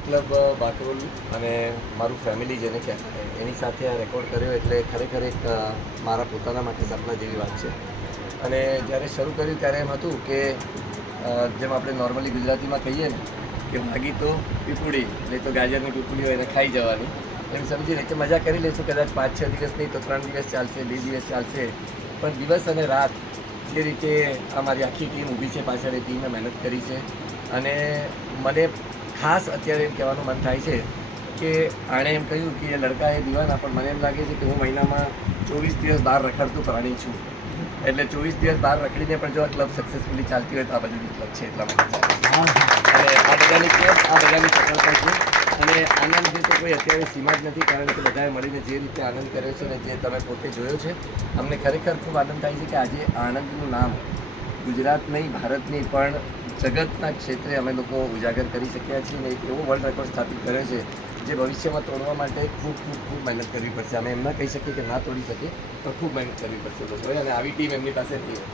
Club Bakrol અને મારું family જેને કહેવાય એની સાથે આ રેકોર્ડ કર્યો એટલે ખરેખર એક મારા પોતાના માટે સપના જેવી વાત છે. અને જ્યારે શરૂ કર્યું ત્યારે એમ હતું કે જેમ આપણે નોર્મલી ગુજરાતીમાં કહીએ ને કે વાગી તો પીપુડી નહીં તો ગાજરની પીપુડી હોય એને ખાઈ જવાની, એમ સમજીને કે મજા કરી લઈશું, કદાચ 5-6 દિવસ નહીં તો 3 દિવસ ચાલશે, 2 દિવસ ચાલશે, પણ દિવસ અને રાત જે રીતે અમારી આખી ટીમ ઊભી છે પાછળ, એ ટીમે મહેનત કરી છે. અને મને ખાસ અત્યારે એમ કહેવાનું મન થાય છે કે આણે એમ કહ્યું કે એ લડકા એ દીવાના, પણ મને એમ લાગે છે કે હું મહિનામાં 24 દિવસ બહાર રખડતું પ્રાણી છું. એટલે 24 દિવસ બહાર રખડીને પણ જો આ ક્લબ સક્સેસફુલી ચાલતી હોય તો આ બધી ક્લબ છે એટલા માટે. અને આ બધાની ક્લબ, આ બધાની સફળતા છે. અને આનંદ જે તો કોઈ અત્યારે સીમા જ નથી, કારણ કે બધાએ મળીને જે રીતે આનંદ કર્યો છે ને જે તમે પોતે જોયો છે, અમને ખરેખર ખૂબ આનંદ થાય છે કે આજે આણંદનું નામ ગુજરાત નહીં, ભારત નહીં, પણ જગતના ક્ષેત્રે અમે લોકો ઉજાગર કરી શક્યા છીએ. અને એક એવો વર્લ્ડ રેકોર્ડ સ્થાપિત કર્યો છે જે ભવિષ્યમાં તોડવા માટે ખૂબ ખૂબ ખૂબ મહેનત કરવી પડશે. અમે એમ ના કહી શકીએ કે ના તોડી શકીએ, પણ ખૂબ મહેનત કરવી પડશે લોકોએ, અને આવી ટીમ એમની પાસે નહીં હોય.